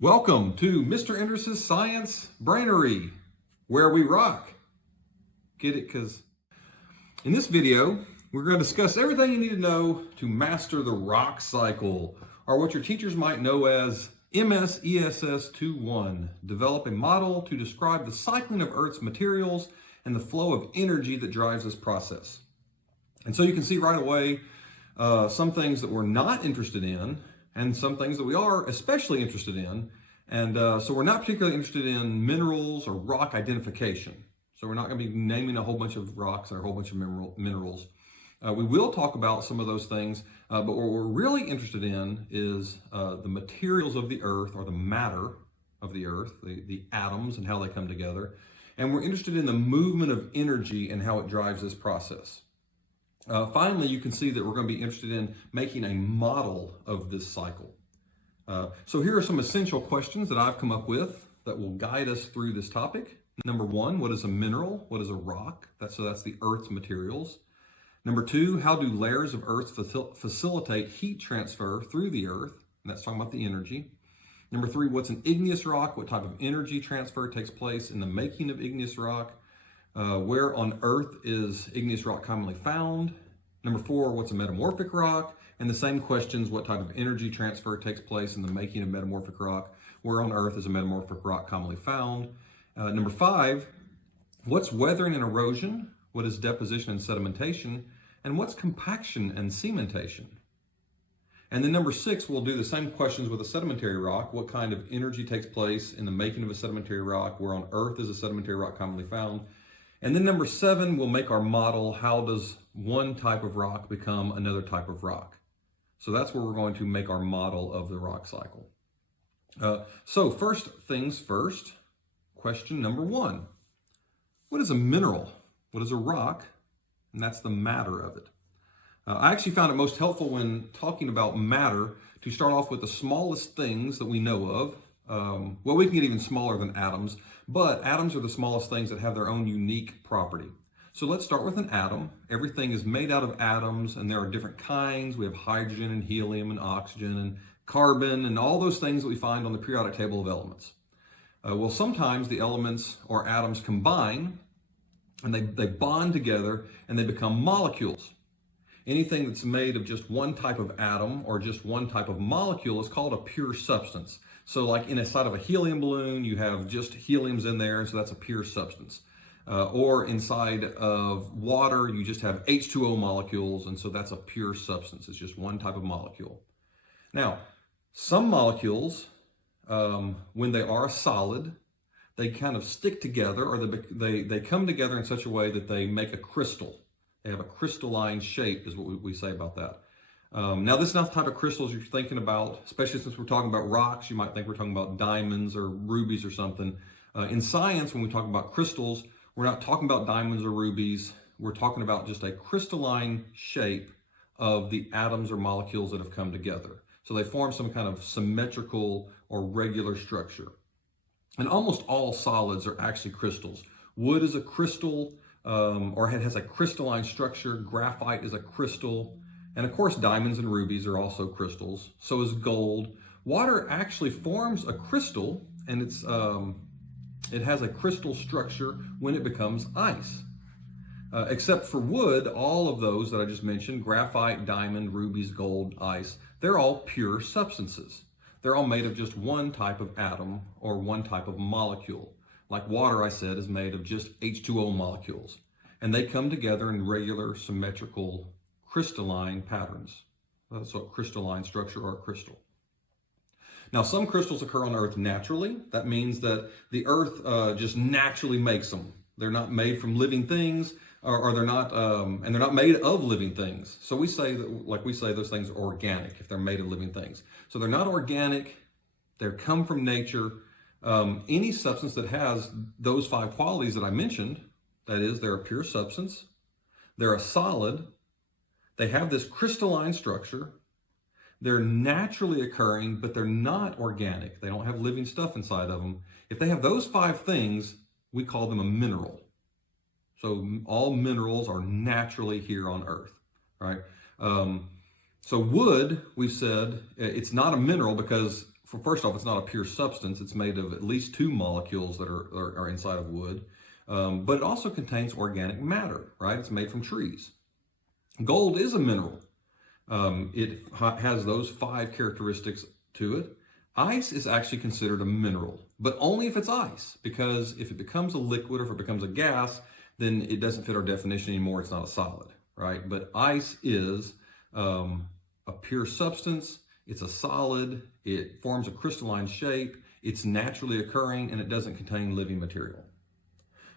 Welcome to Mr. Enders's Science Brainery, where we rock. Get it? Because in this video, we're going to discuss everything you need to know to master the rock cycle, or what your teachers might know as MS-ESS2-1. Develop a model to describe the cycling of Earth's materials and the flow of energy that drives this process. And so you can see right away some things that we're not interested in, and some things that we are especially interested in. And so we're not particularly interested in minerals or rock identification. So we're not going to be naming a whole bunch of rocks or a whole bunch of minerals. We will talk about some of those things, but what we're really interested in is the materials of the Earth, or the matter of the Earth, the atoms and how they come together. And we're interested in the movement of energy and how it drives this process. Finally, you can see that we're going to be interested in making a model of this cycle. So here are some essential questions that I've come up with that will guide us through this topic. Number one, what is a mineral? What is a rock? That's the Earth's materials. Number two, how do layers of Earth facilitate heat transfer through the Earth? And that's talking about the energy. Number three, what's an igneous rock? What type of energy transfer takes place in the making of igneous rock? Where on Earth is igneous rock commonly found? Number four, what's a metamorphic rock? And the same questions, what type of energy transfer takes place in the making of metamorphic rock? Where on Earth is a metamorphic rock commonly found? Number five, what's weathering and erosion? What is deposition and sedimentation? And what's compaction and cementation? And then number six, we'll do the same questions with a sedimentary rock. What kind of energy takes place in the making of a sedimentary rock? Where on Earth is a sedimentary rock commonly found? And then number seven, we'll make our model. How does one type of rock become another type of rock? So that's where we're going to make our model of the rock cycle. So first things first, question number one. What is a mineral? What is a rock? And that's the matter of it. I actually found it most helpful when talking about matter to start off with the smallest things that we know of. Well, we can get even smaller than atoms, but atoms are the smallest things that have their own unique property. So let's start with an atom. Everything is made out of atoms, and there are different kinds. We have hydrogen and helium and oxygen and carbon and all those things that we find on the periodic table of elements. Well, sometimes the elements or atoms combine, and they bond together, and they become molecules. Anything that's made of just one type of atom or just one type of molecule is called a pure substance. So like inside of a helium balloon, you have just heliums in there, so that's a pure substance. Or inside of water, you just have H2O molecules, and so that's a pure substance. It's just one type of molecule. Now, some molecules, when they are solid, they kind of stick together, or they come together in such a way that they make a crystal. They have a crystalline shape, is what we say about that. Now, this is not the type of crystals you're thinking about, especially since we're talking about rocks. You might think we're talking about diamonds or rubies or something. In science, when we talk about crystals, we're not talking about diamonds or rubies. We're talking about just a crystalline shape of the atoms or molecules that have come together. So they form some kind of symmetrical or regular structure. And almost all solids are actually crystals. Wood is a crystal, or it has a crystalline structure. Graphite is a crystal. And of course, diamonds and rubies are also crystals. So is gold. Water actually forms a crystal, and it has a crystal structure when it becomes ice. Except for wood, all of those that I just mentioned, graphite, diamond, rubies, gold, ice, they're all pure substances. They're all made of just one type of atom or one type of molecule. Like water, I said, is made of just H2O molecules. And they come together in regular, symmetrical, crystalline patterns. So a crystalline structure or a crystal. Now, some crystals occur on Earth naturally. That means that the Earth just naturally makes them. They're not made from living things, or they're not, and they're not made of living things. So we say that, like we say, those things are organic if they're made of living things. So they're not organic. They come from nature. Any substance that has those five qualities that I mentioned, that is, they're a pure substance, they're a solid, they have this crystalline structure, they're naturally occurring, but they're not organic. They don't have living stuff inside of them. If they have those five things, we call them a mineral. So all minerals are naturally here on Earth, right? So wood, we've said, it's not a mineral because first off, it's not a pure substance. It's made of at least two molecules that are inside of wood. But it also contains organic matter, right? It's made from trees. Gold is a mineral. It has those 5 characteristics to it. Ice is actually considered a mineral, but only if it's ice, because if it becomes a liquid or if it becomes a gas, then it doesn't fit our definition anymore. It's not a solid, right? But ice is a pure substance. It's a solid. It forms a crystalline shape. It's naturally occurring, and it doesn't contain living material.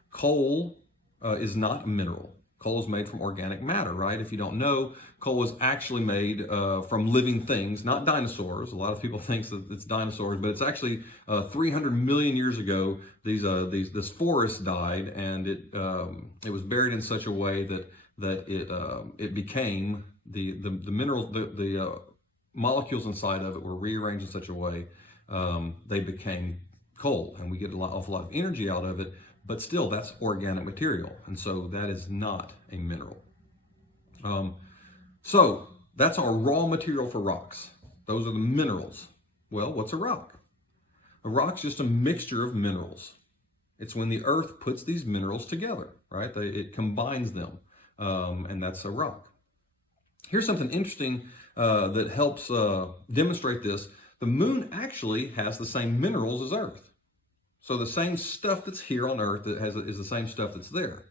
Coal is not a mineral. Coal is made from organic matter, right? If you don't know, coal was actually made from living things, not dinosaurs. A lot of people think that it's dinosaurs, but it's actually 300 million years ago. This forest died, and it was buried in such a way that it became the minerals, the molecules inside of it were rearranged in such a way they became coal, and we get an awful lot of energy out of it. But still, that's organic material, and so that is not a mineral. So that's our raw material for rocks. Those are the minerals. Well, what's a rock? A rock's just a mixture of minerals. It's when the earth puts these minerals together, right? It combines them, and that's a rock. Here's something interesting that helps demonstrate this. The moon actually has the same minerals as Earth. So the same stuff that's here on Earth is the same stuff that's there.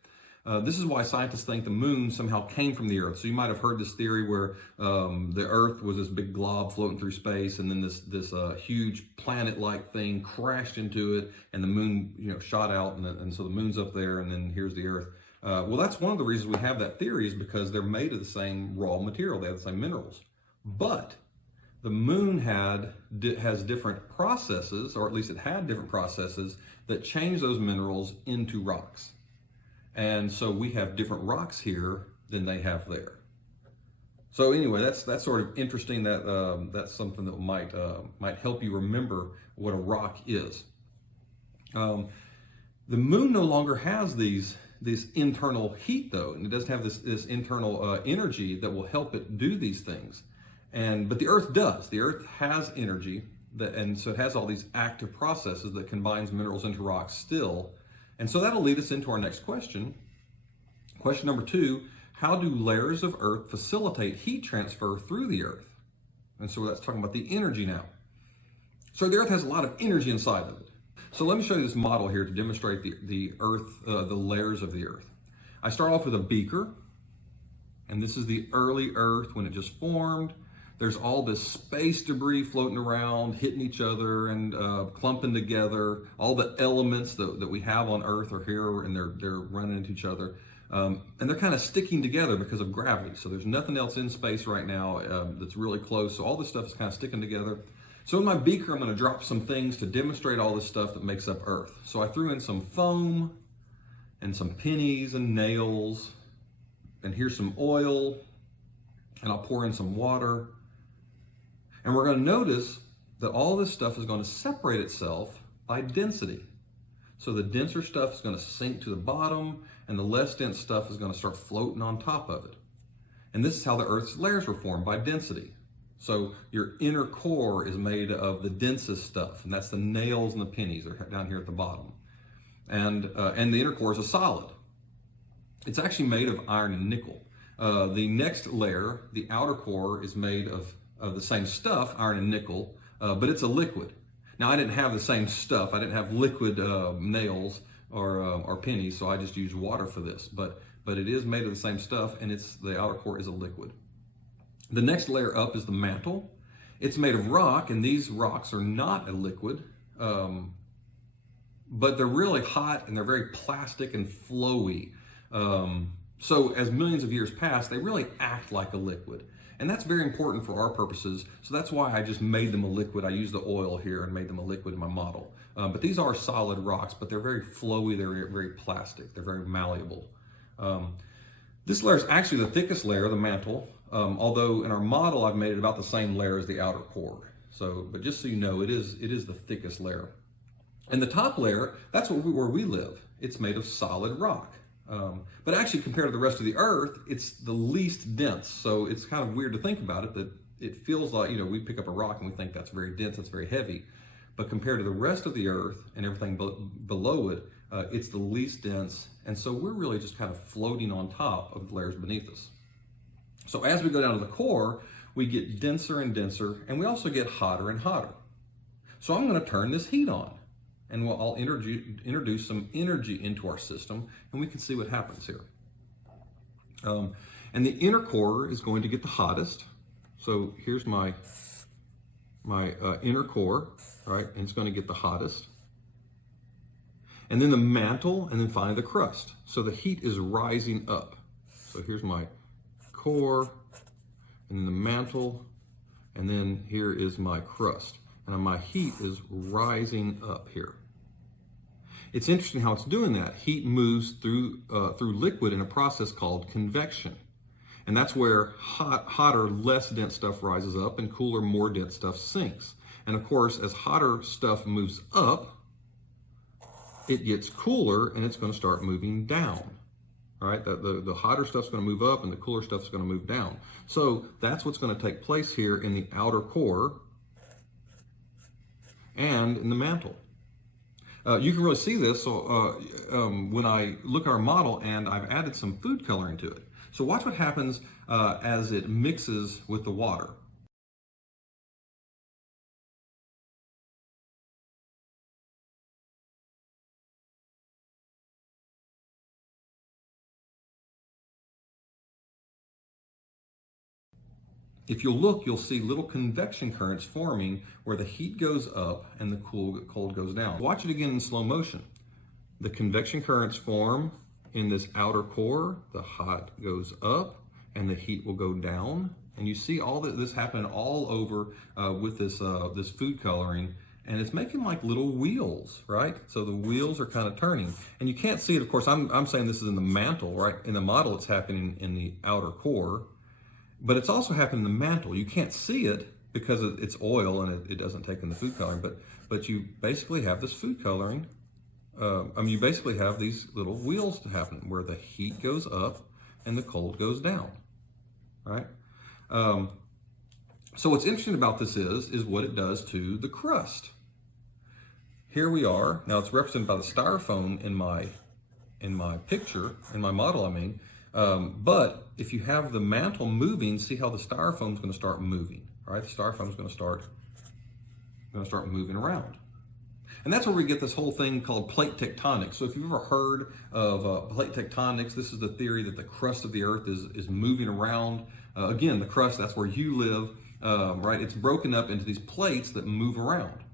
This is why scientists think the moon somehow came from the Earth. So you might have heard this theory where the Earth was this big glob floating through space, and then this huge planet-like thing crashed into it, and the moon, shot out, and so the moon's up there, and then here's the Earth. Well, that's one of the reasons we have that theory, is because they're made of the same raw material. They have the same minerals. But the moon has different processes, or at least it had different processes that change those minerals into rocks. And so we have different rocks here than they have there. So anyway, that's sort of interesting. That's something that might help you remember what a rock is. The moon no longer has this internal heat, though, and it doesn't have this internal energy that will help it do these things. But the Earth does. The Earth has energy, and so it has all these active processes that combines minerals into rocks still. And so that'll lead us into our next question. Question number 2, how do layers of Earth facilitate heat transfer through the Earth? And so that's talking about the energy now. So the Earth has a lot of energy inside of it. So let me show you this model here to demonstrate the Earth, the layers of the Earth. I start off with a beaker, and this is the early Earth when it just formed. There's all this space debris floating around, hitting each other and clumping together. All the elements that we have on Earth are here, and they're running into each other. And they're kind of sticking together because of gravity. So there's nothing else in space right now that's really close. So all this stuff is kind of sticking together. So in my beaker, I'm going to drop some things to demonstrate all this stuff that makes up Earth. So I threw in some foam and some pennies and nails. And here's some oil. And I'll pour in some water. And we're going to notice that all this stuff is going to separate itself by density. So the denser stuff is going to sink to the bottom, and the less dense stuff is going to start floating on top of it. And this is how the Earth's layers were formed, by density. So your inner core is made of the densest stuff, and that's the nails and the pennies are down here at the bottom. And the inner core is a solid. It's actually made of iron and nickel. The next layer, the outer core, is made of the same stuff, iron and nickel, but it's a liquid. Now, I didn't have the same stuff. I didn't have liquid nails or pennies, so I just used water for this. But it is made of the same stuff, and the outer core is a liquid. The next layer up is the mantle. It's made of rock, and these rocks are not a liquid, but they're really hot, and they're very plastic and flowy. So as millions of years pass, they really act like a liquid. And that's very important for our purposes. So that's why I just made them a liquid. I used the oil here and made them a liquid in my model. But these are solid rocks, but they're very flowy. They're very plastic. They're very malleable. This layer is actually the thickest layer, the mantle. Although in our model, I've made it about the same layer as the outer core. But just so you know, it is the thickest layer. And the top layer, that's where we live. It's made of solid rock. But actually, compared to the rest of the Earth, it's the least dense. So it's kind of weird to think about it, that it feels like, we pick up a rock and we think that's very dense, that's very heavy. But compared to the rest of the Earth and everything below it, it's the least dense. And so we're really just kind of floating on top of the layers beneath us. So as we go down to the core, we get denser and denser, and we also get hotter and hotter. So I'm going to turn this heat on, and I'll introduce some energy into our system, and we can see what happens here. And the inner core is going to get the hottest. So here's my inner core, right? And it's going to get the hottest. And then the mantle, and then finally the crust. So the heat is rising up. So here's my core, and then the mantle, and then here is my crust. And my heat is rising up here. It's interesting how it's doing that. Heat moves through liquid in a process called convection. And that's where hotter, less dense stuff rises up, and cooler, more dense stuff sinks. And of course, as hotter stuff moves up, it gets cooler and it's going to start moving down. All right, the hotter stuff's going to move up and the cooler stuff's going to move down. So that's what's going to take place here in the outer core and in the mantle. You can really see this when I look at our model, and I've added some food coloring to it. So watch what happens as it mixes with the water. If you'll look, you'll see little convection currents forming where the heat goes up and the cold goes down. Watch it again in slow motion. The convection currents form in this outer core, the hot goes up and the heat will go down. And you see all this happen all over with this food coloring, and it's making like little wheels, right? So the wheels are kind of turning, and you can't see it. Of course, I'm saying this is in the mantle, right? In the model, it's happening in the outer core. But it's also happening in the mantle. You can't see it because it's oil and it doesn't take in the food coloring, but you basically have this food coloring. You basically have these little wheels to happen where the heat goes up and the cold goes down, right? So what's interesting about this is what it does to the crust. Here we are. Now it's represented by the styrofoam in my picture, in my model, I mean. But if you have the mantle moving, see how the styrofoam is going to start moving, right? The styrofoam is going to start moving around. And that's where we get this whole thing called plate tectonics. So if you've ever heard of plate tectonics, this is the theory that the crust of the earth is moving around. Again, the crust, that's where you live, right? It's broken up into these plates that move around,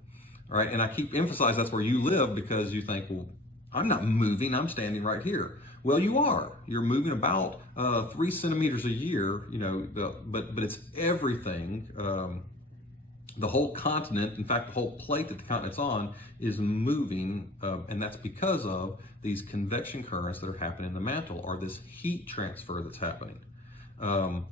all right? And I keep emphasizing that's where you live because you think, well, I'm not moving, I'm standing right here. Well, you are. You're moving about 3 centimeters a year, but it's everything. The whole continent, in fact, the whole plate that the continent's on is moving, and that's because of these convection currents that are happening in the mantle, or this heat transfer that's happening. And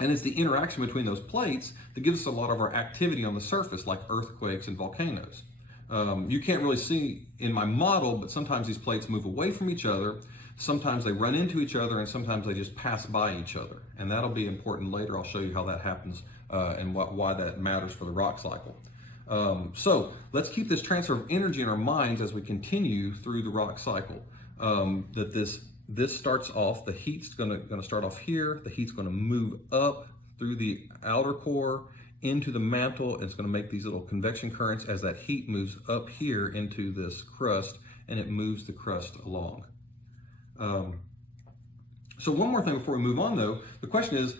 it's the interaction between those plates that gives us a lot of our activity on the surface, like earthquakes and volcanoes. You can't really see in my model, but sometimes these plates move away from each other, sometimes they run into each other, and sometimes they just pass by each other. And that'll be important later. I'll show you how that happens and why that matters for the rock cycle. So let's keep this transfer of energy in our minds as we continue through the rock cycle. That this starts off, the heat's gonna start off here, the heat's gonna move up through the outer core, into the mantle. It's going to make these little convection currents as that heat moves up here into this crust, and it moves the crust along. So one more thing before we move on, though, the question is,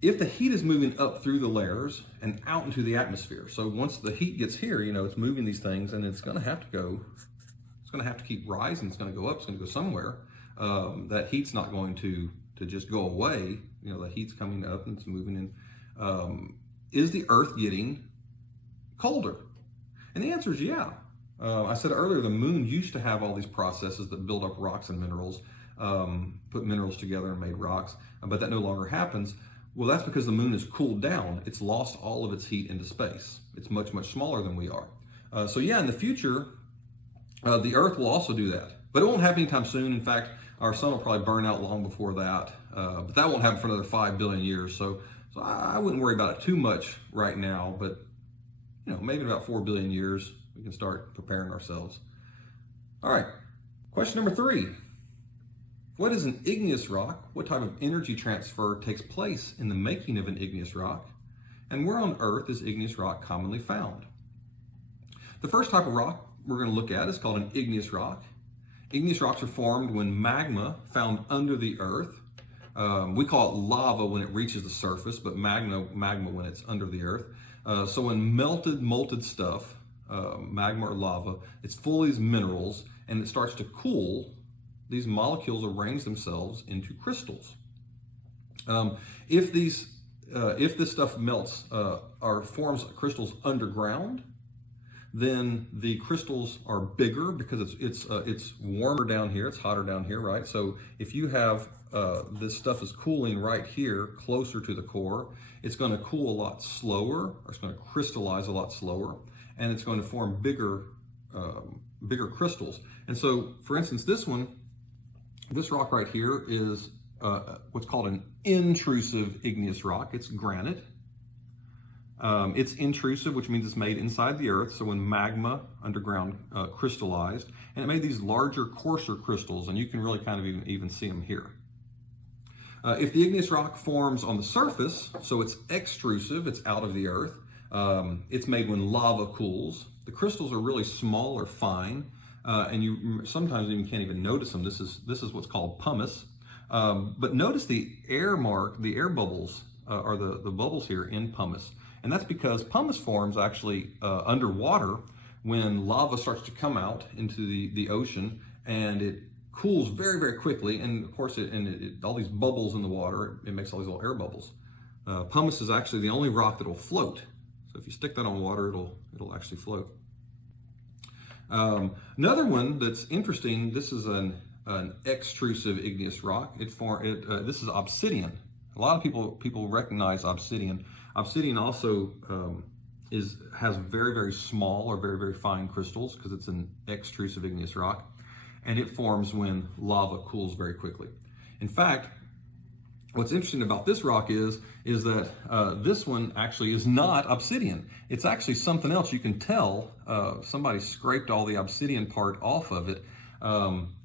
if the heat is moving up through the layers and out into the atmosphere, so once the heat gets here, it's moving these things, and it's going to have to go, it's going to have to keep rising, it's going to go up, it's going to go somewhere. That heat's not going to just go away. The heat's coming up and it's moving in. Is the earth getting colder? And the answer is yeah. I said earlier, the moon used to have all these processes that build up rocks and minerals, put minerals together and made rocks, but that no longer happens. Well, that's because the moon has cooled down. It's lost all of its heat into space. It's much, much smaller than we are. So yeah, in the future, the earth will also do that, but it won't happen anytime soon. In fact, our sun will probably burn out long before that, but that won't happen for another 5 billion years. So So I wouldn't worry about it too much right now, but maybe in about 4 billion years, we can start preparing ourselves. All right, question number 3. What is an igneous rock? What type of energy transfer takes place in the making of an igneous rock? And where on Earth is igneous rock commonly found? The first type of rock we're going to look at is called an igneous rock. Igneous rocks are formed when magma found under the Earth. We call it lava when it reaches the surface, but magma when it's under the Earth. So when molten stuff, magma or lava, it's full of these minerals, and it starts to cool, these molecules arrange themselves into crystals. If this stuff melts or forms crystals underground, then the crystals are bigger because it's warmer down here, it's hotter down here, right? So if you have this stuff is cooling right here, closer to the core, it's going to cool a lot slower, or it's going to crystallize a lot slower, and it's going to form bigger crystals. And so, for instance, this rock right here is what's called an intrusive igneous rock. It's granite. It's intrusive, which means it's made inside the Earth. So when magma underground crystallized, and it made these larger, coarser crystals, and you can really kind of even see them here. If the igneous rock forms on the surface, so it's extrusive, it's out of the Earth, it's made when lava cools. The crystals are really small or fine, and you sometimes even can't even notice them. This is what's called pumice. But notice the air bubbles are the bubbles here in pumice. And that's because pumice forms actually underwater when lava starts to come out into the ocean, and it cools very, very quickly. And of course, all these bubbles in the water, it makes all these little air bubbles. Pumice is actually the only rock that will float. So if you stick that on water, it'll actually float. Another one that's interesting, this is an extrusive igneous rock. This is obsidian. A lot of people recognize obsidian. Obsidian also has very, very small or very, very fine crystals because it's an extrusive igneous rock, and it forms when lava cools very quickly. In fact, what's interesting about this rock is that this one actually is not obsidian. It's actually something else. You can tell somebody scraped all the obsidian part off of it.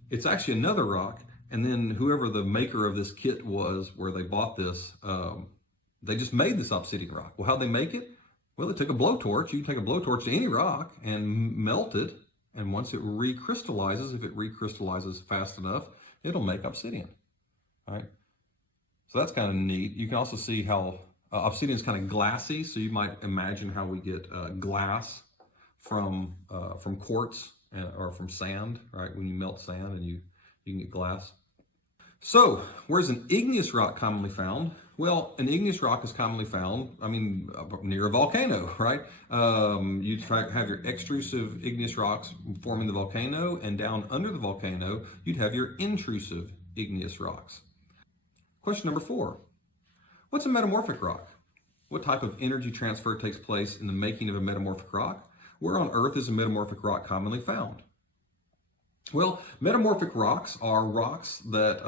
It's actually another rock, and then whoever the maker of this kit was, where they bought this, they just made this obsidian rock. Well, how'd they make it? Well, they took a blowtorch. You can take a blowtorch to any rock and melt it, and once it recrystallizes, if it recrystallizes fast enough, it'll make obsidian, right? So that's kind of neat. You can also see how obsidian is kind of glassy, so you might imagine how we get glass from quartz or from sand, right? When you melt sand and you can get glass. So, where's an igneous rock commonly found? Well, an igneous rock is commonly found, near a volcano, right? You'd have your extrusive igneous rocks forming the volcano, and down under the volcano, you'd have your intrusive igneous rocks. Question number 4. What's a metamorphic rock? What type of energy transfer takes place in the making of a metamorphic rock? Where on Earth is a metamorphic rock commonly found? Well, metamorphic rocks are rocks that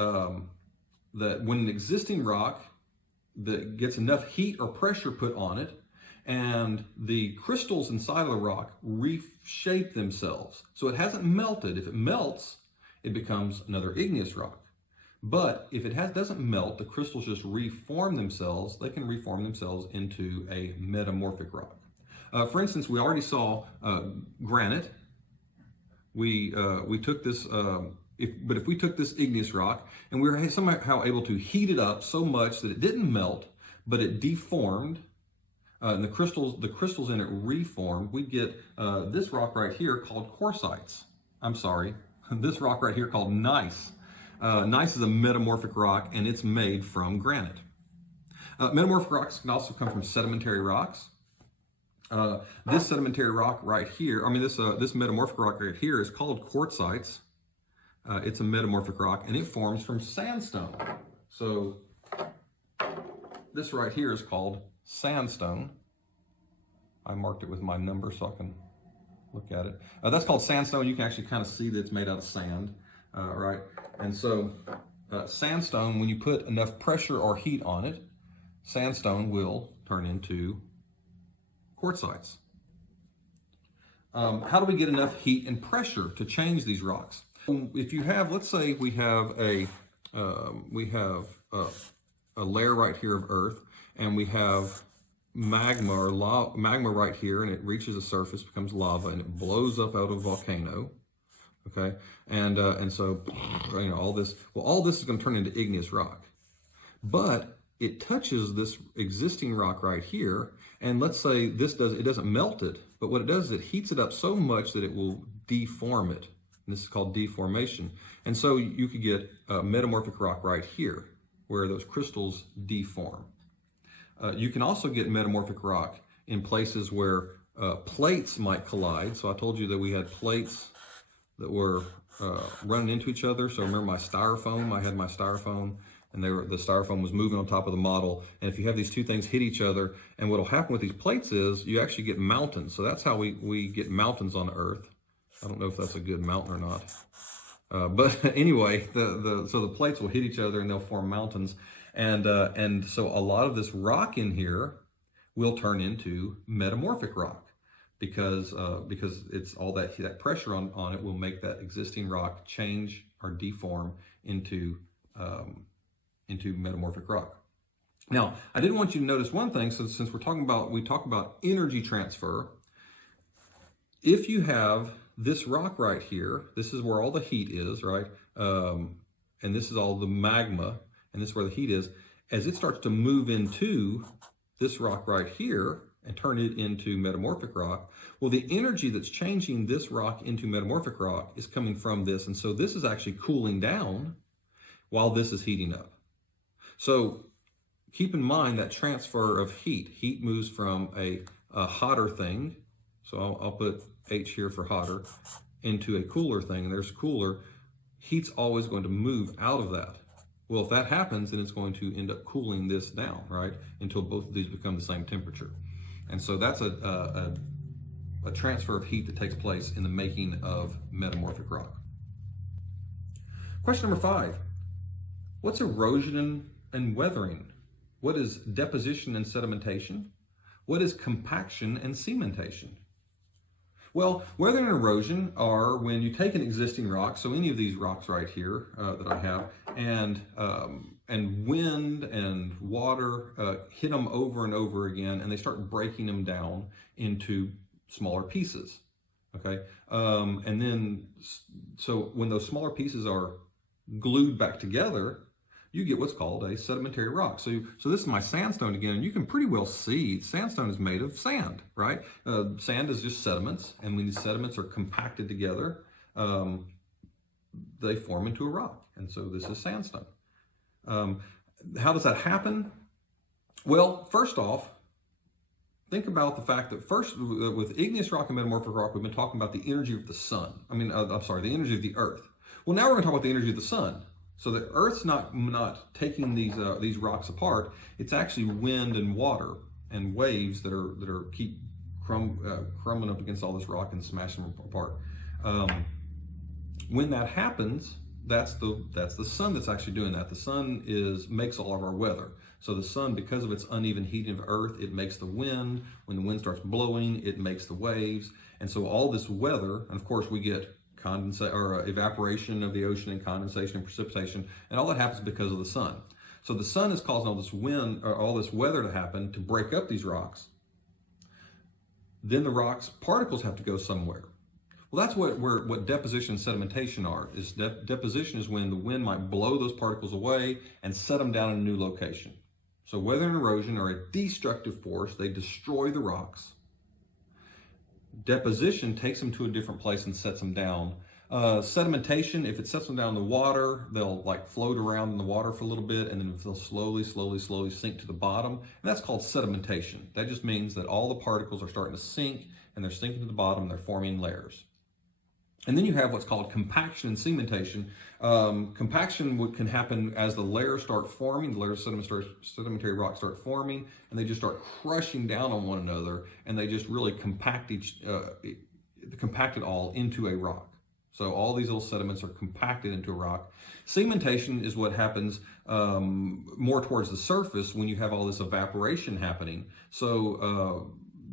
when an existing rock that gets enough heat or pressure put on it, and the crystals inside of the rock reshape themselves. So it hasn't melted. If it melts, it becomes another igneous rock. But if it doesn't melt, the crystals just reform themselves. They can reform themselves into a metamorphic rock. For instance, we already saw granite. We took this, if we took this igneous rock and we were somehow able to heat it up so much that it didn't melt, but it deformed, and the crystals in it reformed, we'd get this rock right here called quartzites. This rock right here called gneiss. Gneiss is a metamorphic rock, and it's made from granite. Metamorphic rocks can also come from sedimentary rocks. This sedimentary rock right here, this metamorphic rock right here is called quartzites. It's a metamorphic rock, and it forms from sandstone. So this right here is called sandstone. I marked it with my number so I can look at it. That's called sandstone. You can actually kind of see that it's made out of sand, right? And so sandstone, when you put enough pressure or heat on it, sandstone will turn into quartzites. How do we get enough heat and pressure to change these rocks? If you have, let's say we have a layer right here of earth, and we have magma magma right here, and it reaches the surface, becomes lava, and it blows up out of a volcano. Okay, and so all this is going to turn into igneous rock, but it touches this existing rock right here, and let's say it doesn't melt it, but what it does is it heats it up so much that it will deform it. And this is called deformation. And so you could get metamorphic rock right here, where those crystals deform. You can also get metamorphic rock in places where plates might collide. So I told you that we had plates that were running into each other. So remember my styrofoam? I had my styrofoam, and the styrofoam was moving on top of the model. And if you have these two things hit each other, and what will happen with these plates is you actually get mountains. So that's how we get mountains on Earth. I don't know if that's a good mountain or not. But anyway, so the plates will hit each other and they'll form mountains. And so a lot of this rock in here will turn into metamorphic rock because it's all that pressure on it will make that existing rock change or deform into metamorphic rock. Now, I did want you to notice one thing. So since we talk about energy transfer, if you have this rock right here, this is where all the heat is, right? And this is all the magma, and this is where the heat is. As it starts to move into this rock right here and turn it into metamorphic rock, well, the energy that's changing this rock into metamorphic rock is coming from this. And so this is actually cooling down while this is heating up. So keep in mind that transfer of heat. Heat moves from a hotter thing, so I'll put H here for hotter, into a cooler thing, and there's cooler. Heat's always going to move out of that. Well, if that happens, then it's going to end up cooling this down, right? Until both of these become the same temperature. And so that's a transfer of heat that takes place in the making of metamorphic rock. Question number 5. What's erosion and weathering? What is deposition and sedimentation? What is compaction and cementation? Well, weathering and erosion are when you take an existing rock, so any of these rocks right here that I have, and wind and water hit them over and over again, and they start breaking them down into smaller pieces, okay? And then, so when those smaller pieces are glued back together, you get what's called a sedimentary rock. So this is my sandstone again, and you can pretty well see sandstone is made of sand, right? Sand is just sediments, and when these sediments are compacted together, they form into a rock. And so this is sandstone. How does that happen? Well, first off, think about the fact that first, with igneous rock and metamorphic rock, we've been talking about the energy of the sun. The energy of the earth. Well, now we're going to talk about the energy of the sun. So the Earth's not taking these rocks apart. It's actually wind and water and waves that are keep crumbling up against all this rock and smashing them apart. When that happens, that's the sun that's actually doing that. The sun makes all of our weather. So the sun, because of its uneven heating of Earth, it makes the wind. When the wind starts blowing, it makes the waves. And so all this weather, and of course we get evaporation of the ocean and condensation and precipitation, and all that happens because of the sun. So the sun is causing all this wind or all this weather to happen to break up these rocks. Then the rocks particles have to go somewhere. Well, that's what deposition and sedimentation are. Deposition is when the wind might blow those particles away and set them down in a new location. So weather and erosion are a destructive force. They destroy the rocks. Deposition takes them to a different place and sets them down. Sedimentation, if it sets them down in the water, they'll like float around in the water for a little bit, and then they'll slowly sink to the bottom. And that's called sedimentation. That just means that all the particles are starting to sink, and they're sinking to the bottom, and they're forming layers. And then you have what's called compaction and cementation. Compaction can happen as the layers start forming, the layers of sedimentary rock start forming, and they just start crushing down on one another, and they just really compact it all into a rock. So all these little sediments are compacted into a rock. Cementation is what happens more towards the surface when you have all this evaporation happening. So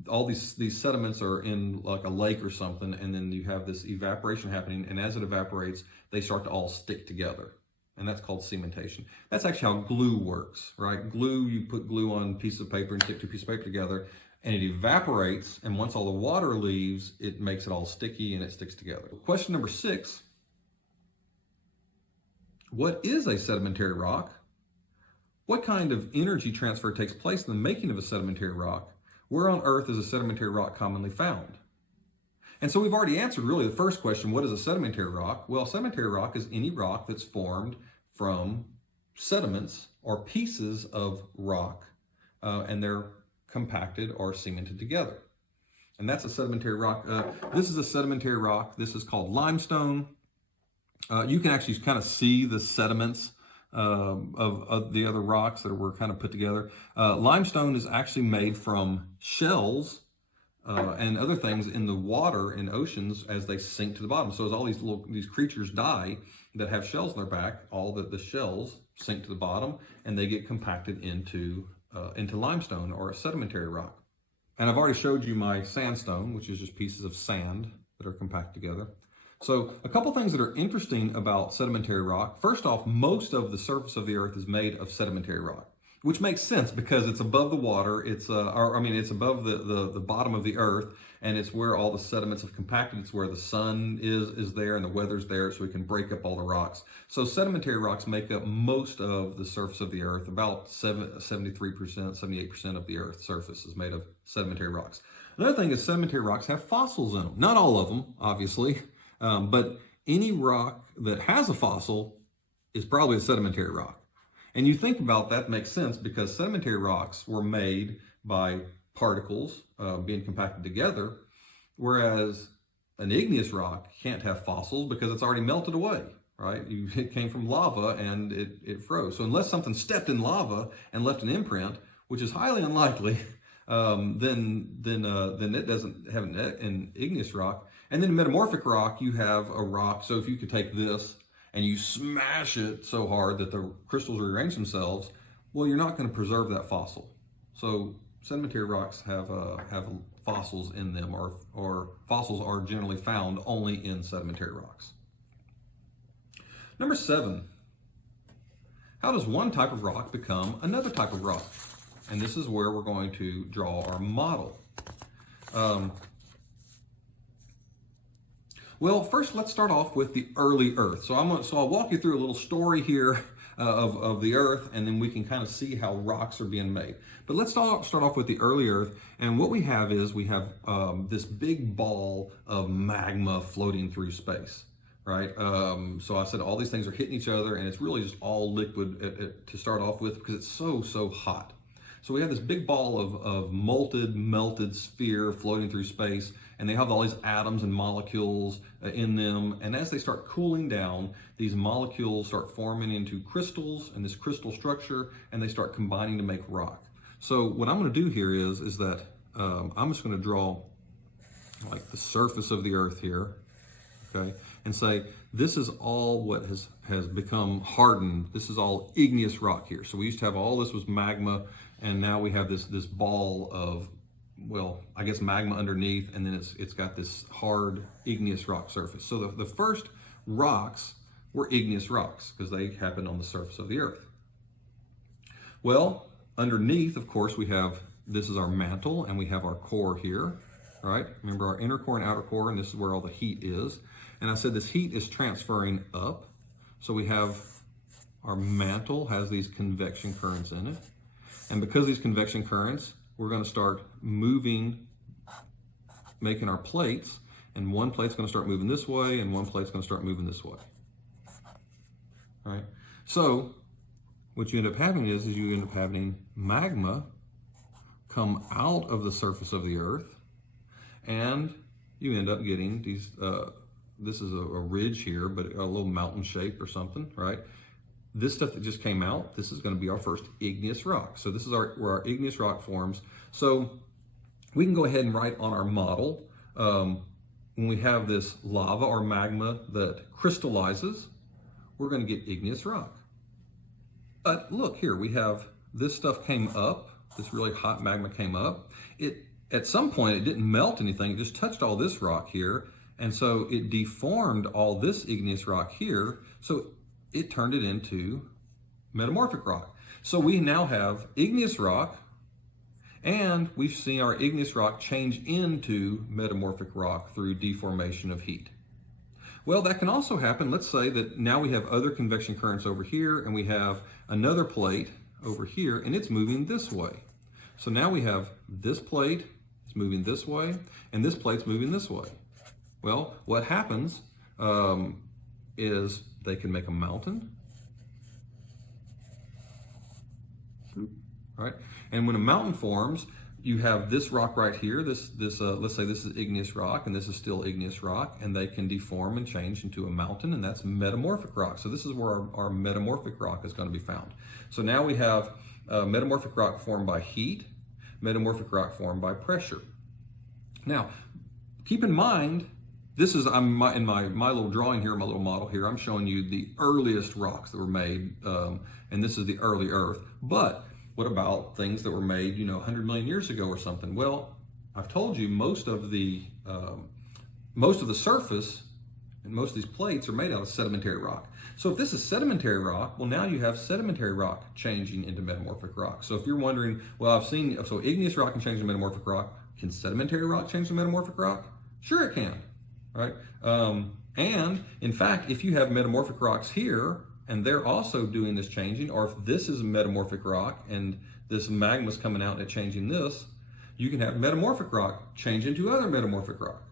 all these sediments are in like a lake or something, and then you have this evaporation happening, and as it evaporates, they start to all stick together. And that's called cementation. That's actually how glue works, right? Glue, you put glue on pieces of paper and stick two pieces of paper together, and it evaporates, and once all the water leaves, it makes it all sticky and it sticks together. Question number 6, what is a sedimentary rock? What kind of energy transfer takes place in the making of a sedimentary rock? Where on Earth is a sedimentary rock commonly found? And so we've already answered really the first question, what is a sedimentary rock? Well, sedimentary rock is any rock that's formed from sediments or pieces of rock, and they're compacted or cemented together. And that's a sedimentary rock. This is a sedimentary rock. This is called limestone. You can actually kind of see the sediments of the other rocks that were kind of put together. Limestone is actually made from shells and other things in the water in oceans as they sink to the bottom. So as all these creatures die that have shells in their back, all the shells sink to the bottom and they get compacted into limestone or a sedimentary rock. And I've already showed you my sandstone, which is just pieces of sand that are compacted together. So a couple things that are interesting about sedimentary rock. First off, most of the surface of the earth is made of sedimentary rock, which makes sense because it's above the water. It's it's above the bottom of the earth, and it's where all the sediments have compacted. It's where the sun is there and the weather's there, so we can break up all the rocks. So sedimentary rocks make up most of the surface of the earth. About 73%, 78% of the earth's surface is made of sedimentary rocks. Another thing is sedimentary rocks have fossils in them. Not all of them, obviously, but any rock that has a fossil is probably a sedimentary rock. And you think about that, makes sense because sedimentary rocks were made by particles being compacted together, whereas an igneous rock can't have fossils because it's already melted away, right? It came from lava and it froze. So unless something stepped in lava and left an imprint, which is highly unlikely, then it doesn't have an igneous rock. And then metamorphic rock, you have a rock. So if you could take this and you smash it so hard that the crystals rearrange themselves, well, you're not going to preserve that fossil. So sedimentary rocks have fossils in them, or fossils are generally found only in sedimentary rocks. Number 7, how does one type of rock become another type of rock? And this is where we're going to draw our model. Well, first let's start off with the early Earth. So I'll walk you through a little story here of the Earth, and then we can kind of see how rocks are being made. But let's start off with the early Earth, and what we have is this big ball of magma floating through space, right? So I said all these things are hitting each other, and it's really just all liquid to start off with because it's so hot. So we have this big ball of melted sphere floating through space, and they have all these atoms and molecules in them. And as they start cooling down, these molecules start forming into crystals and this crystal structure, and they start combining to make rock. So what I'm going to do here is that I'm just going to draw like the surface of the earth here, okay, and say this is all what has become hardened. This is all igneous rock here. So we used to have all this was magma, and now we have this ball of, well, I guess magma underneath, and then it's got this hard igneous rock surface. So the first rocks were igneous rocks because they happened on the surface of the earth. Well, underneath, of course, this is our mantle, and we have our core here, right? Remember our inner core and outer core, and this is where all the heat is. And I said this heat is transferring up. So we have our mantle has these convection currents in it. And because of these convection currents, we're going to start moving, making our plates, and one plate's going to start moving this way, and one plate's going to start moving this way. All right? So what you end up having is you end up having magma come out of the surface of the earth, and you end up getting these, this is a ridge here, but a little mountain shape or something, right? This stuff that just came out, this is going to be our first igneous rock. So this is where our igneous rock forms. So we can go ahead and write on our model when we have this lava or magma that crystallizes, we're going to get igneous rock. But look here, we have this stuff came up, this really hot magma came up. At some point, it didn't melt anything, it just touched all this rock here, and so it deformed all this igneous rock here, so it turned it into metamorphic rock. So we now have igneous rock, and we've seen our igneous rock change into metamorphic rock through deformation of heat. Well, that can also happen. Let's say that now we have other convection currents over here, and we have another plate over here, and it's moving this way. So now we have this plate is moving this way, and this plate's moving this way. Well, what happens is they can make a mountain. All right, and when a mountain forms, you have this rock right here. Let's say this is igneous rock, and this is still igneous rock, and they can deform and change into a mountain, and that's metamorphic rock. So this is where our metamorphic rock is going to be found. So now we have metamorphic rock formed by heat, metamorphic rock formed by pressure. Now, keep in mind, this is in my little drawing here, my little model here. I'm showing you the earliest rocks that were made, and this is the early Earth. But what about things that were made, 100 million years ago or something? Well, I've told you most of the surface and most of these plates are made out of sedimentary rock. So if this is sedimentary rock, well, now you have sedimentary rock changing into metamorphic rock. So if you're wondering, well, so igneous rock can change to metamorphic rock. Can sedimentary rock change to metamorphic rock? Sure it can, right? And in fact, if you have metamorphic rocks here, and they're also doing this changing, or if this is a metamorphic rock and this magma's coming out and changing this, you can have metamorphic rock change into other metamorphic rock.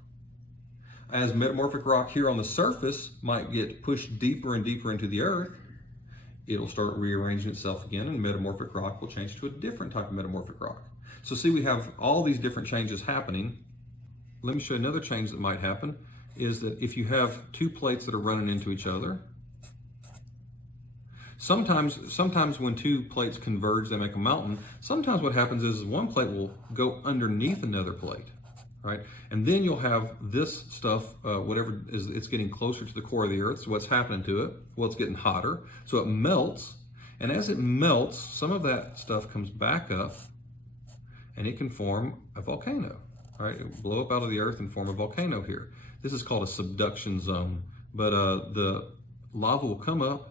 As metamorphic rock here on the surface might get pushed deeper and deeper into the earth, it'll start rearranging itself again, and metamorphic rock will change to a different type of metamorphic rock. So see, we have all these different changes happening. Let me show you another change that might happen, is that if you have two plates that are running into each other, sometimes when two plates converge, they make a mountain. Sometimes what happens is one plate will go underneath another plate, right? And then you'll have this stuff, whatever is, it's getting closer to the core of the earth. So what's happening to it? Well, it's getting hotter. So it melts. And as it melts, some of that stuff comes back up, and it can form a volcano, right? It will blow up out of the earth and form a volcano here. This is called a subduction zone. But the lava will come up,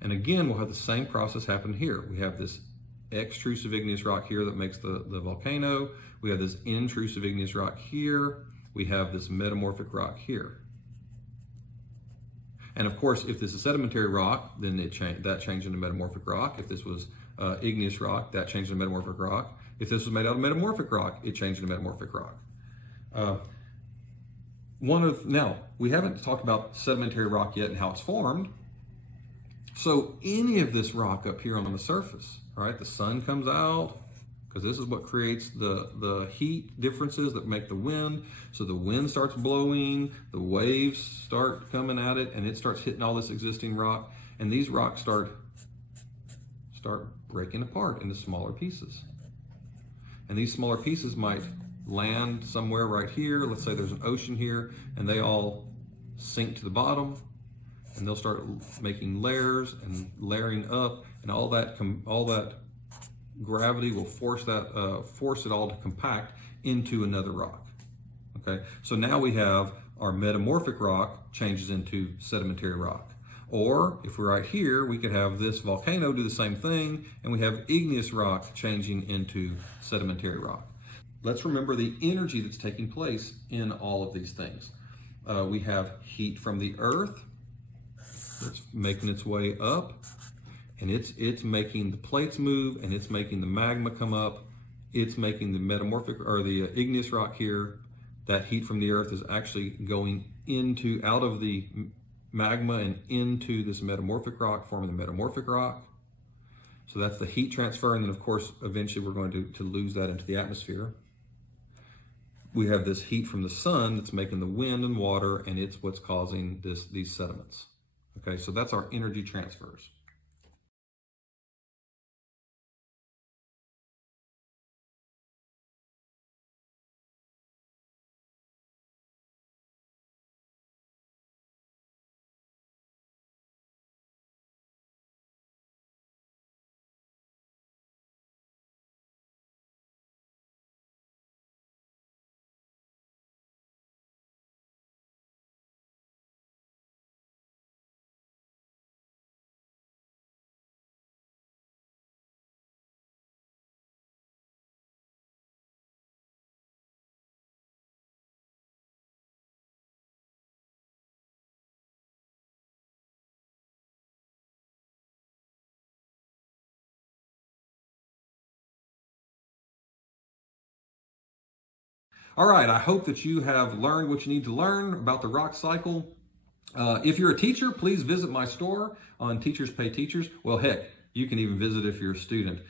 and again, we'll have the same process happen here. We have this extrusive igneous rock here that makes the volcano. We have this intrusive igneous rock here. We have this metamorphic rock here. And of course, if this is sedimentary rock, then that changed into metamorphic rock. If this was igneous rock, that changed into metamorphic rock. If this was made out of metamorphic rock, it changed into metamorphic rock. Now, we haven't talked about sedimentary rock yet and how it's formed. So any of this rock up here on the surface, right? The sun comes out, because this is what creates the heat differences that make the wind. So the wind starts blowing, the waves start coming at it, and it starts hitting all this existing rock, and these rocks start breaking apart into smaller pieces. And these smaller pieces might land somewhere right here. Let's say there's an ocean here, and they all sink to the bottom, and they'll start making layers and layering up, and all that gravity will force it all to compact into another rock. Okay, so now we have our metamorphic rock changes into sedimentary rock. Or if we're right here, we could have this volcano do the same thing, and we have igneous rock changing into sedimentary rock. Let's remember the energy that's taking place in all of these things. We have heat from the earth. It's making its way up, and it's making the plates move, and it's making the magma come up. It's making the metamorphic or the igneous rock here. That heat from the earth is actually going out of the magma and into this metamorphic rock, forming the metamorphic rock. So that's the heat transfer, and then of course eventually we're going to lose that into the atmosphere. We have this heat from the sun that's making the wind and water, and it's what's causing these sediments. Okay, so that's our energy transfers. All right, I hope that you have learned what you need to learn about the rock cycle. If you're a teacher, please visit my store on Teachers Pay Teachers. Well, heck, you can even visit if you're a student.